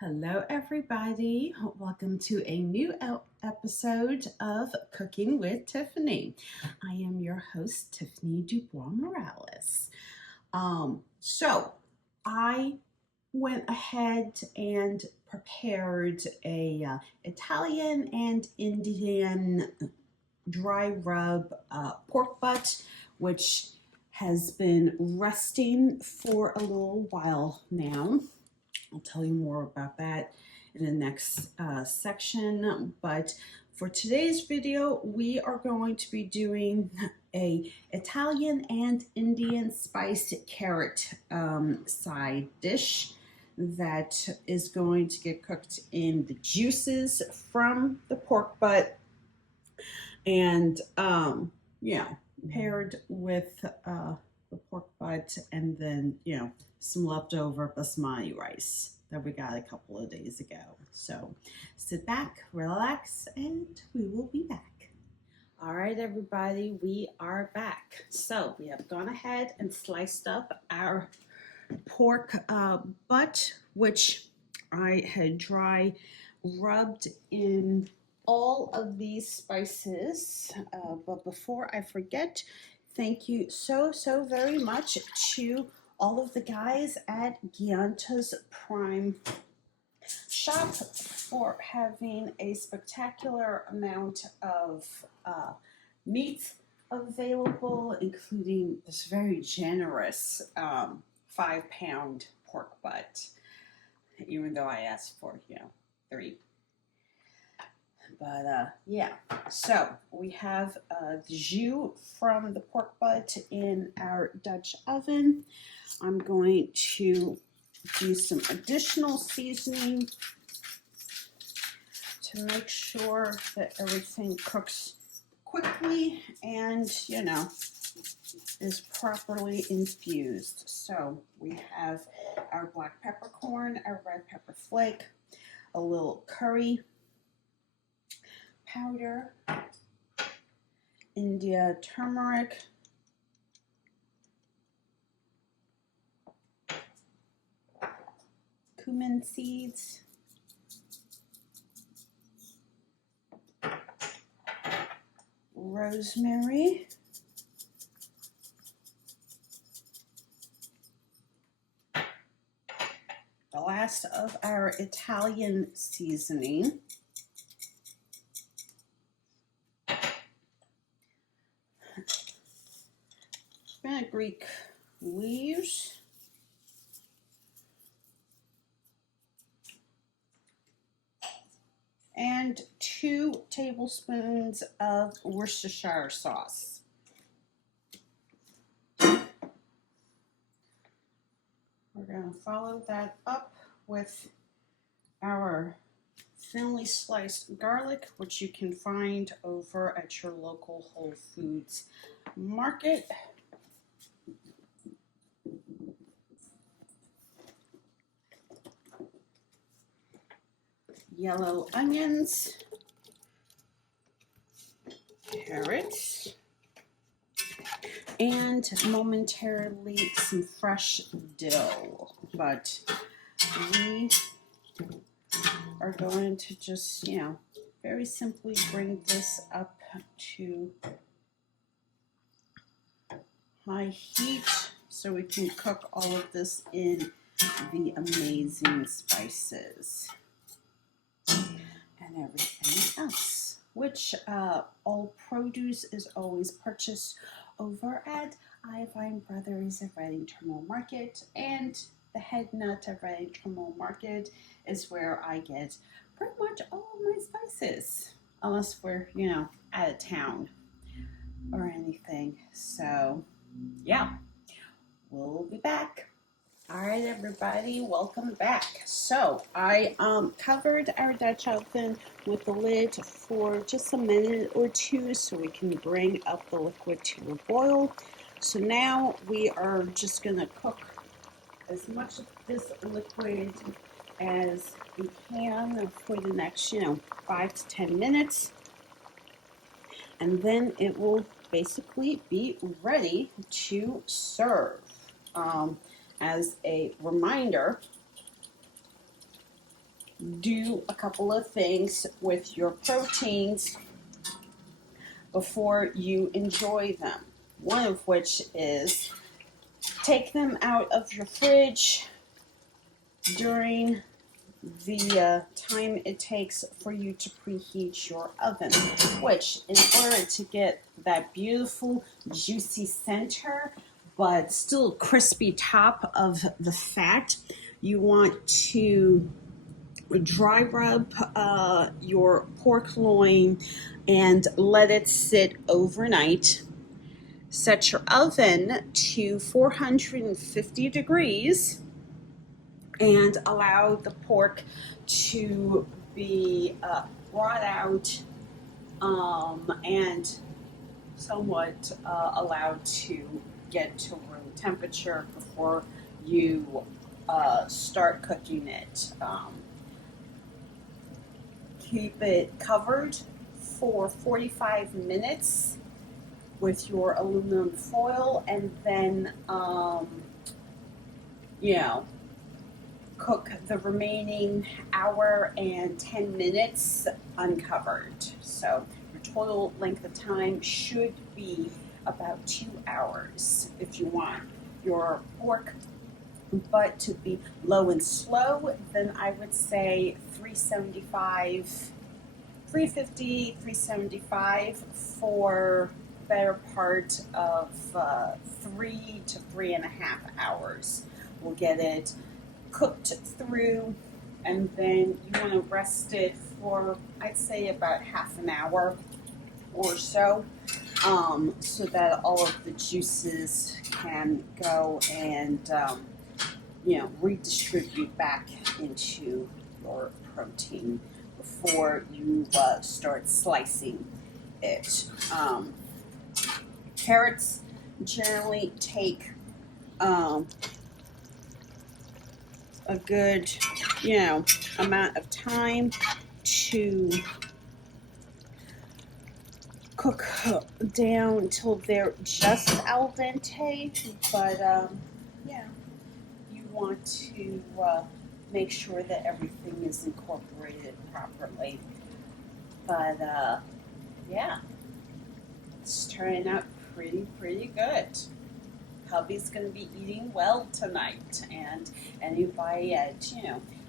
Hello, everybody. Welcome to a new episode of Cooking with Tiffany. I am your host, Tiffany DuBois-Morales. So I went ahead and prepared a Italian and Indian dry rub pork butt, which has been resting for a little while now. I'll tell you more about that in the next section. But for today's video, we are going to be doing a Italian and Indian spiced carrot side dish that is going to get cooked in the juices from the pork butt and paired with the pork butt and then some leftover basmati rice that we got a couple of days ago. So sit back, relax, and we will be back. All right, everybody, we are back. So we have gone ahead and sliced up our pork butt, which I had dry rubbed in all of these spices. But before I forget, thank you so very much to all of the guys at Gianta's Prime Shop for having a spectacular amount of meat available, including this very generous 5-pound pork butt, even though I asked for 3. But so we have the jus from the pork butt in our Dutch oven. I'm going to do some additional seasoning to make sure that everything cooks quickly and, is properly infused. So we have our black peppercorn, our red pepper flake, a little curry powder, India turmeric, cumin seeds, rosemary, the last of our Italian seasoning, fenugreek leaves, and 2 tablespoons of Worcestershire sauce. We're going to follow that up with our thinly sliced garlic, which you can find over at your local Whole Foods market. Yellow onions, carrots, and momentarily some fresh dill. But we are going to just, very simply bring this up to high heat so we can cook all of this in the amazing spices and everything else, which all produce is always purchased over at Ivine Brothers at Reading Terminal Market, and the Head Nut at Reading Terminal Market is where I get pretty much all of my spices, unless we're, out of town or anything. So, yeah, we'll be back. All right, everybody, welcome back. So I covered our Dutch oven with the lid for just a minute or two so we can bring up the liquid to a boil. So now we are just going to cook as much of this liquid as we can for the next, 5 to 10 minutes. And then it will basically be ready to serve. As a reminder, do a couple of things with your proteins before you enjoy them. One of which is take them out of your fridge during the time it takes for you to preheat your oven, which in order to get that beautiful juicy center but still crispy top of the fat, you want to dry rub your pork loin and let it sit overnight. Set your oven to 450 degrees and allow the pork to be brought out and somewhat allowed to get to room temperature before you start cooking it. Keep it covered for 45 minutes with your aluminum foil, and then cook the remaining hour and 10 minutes uncovered. So your total length of time should be about 2 hours. If you want your pork butt to be low and slow, then I would say 375, 350, 375 for better part of 3 to 3.5 hours. We'll get it cooked through, and then you want to rest it for, I'd say, about half an hour or so, so that all of the juices can go and redistribute back into your protein before you start slicing it. Carrots generally take a good amount of time to cook down till they're just al dente, but you want to make sure that everything is incorporated properly. But it's turning out pretty good. Hubby's going to be eating well tonight, and anybody at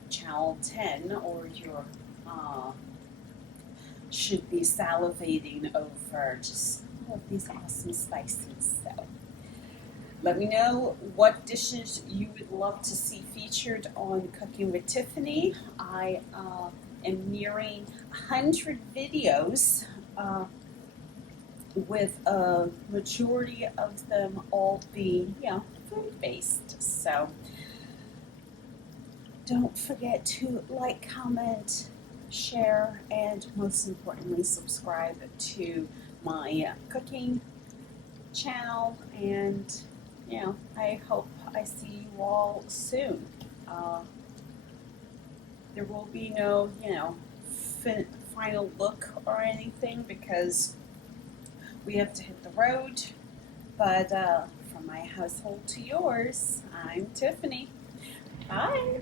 channel 10 or your should be salivating over just all of these awesome spices. So let me know what dishes you would love to see featured on Cooking with Tiffany. I am nearing 100 videos, with a majority of them all being food-based. So don't forget to like, comment, share, and most importantly, subscribe to my cooking channel. And I hope I see you all soon. There will be no final look or anything because we have to hit the road. But from my household to yours, I'm Tiffany. Bye.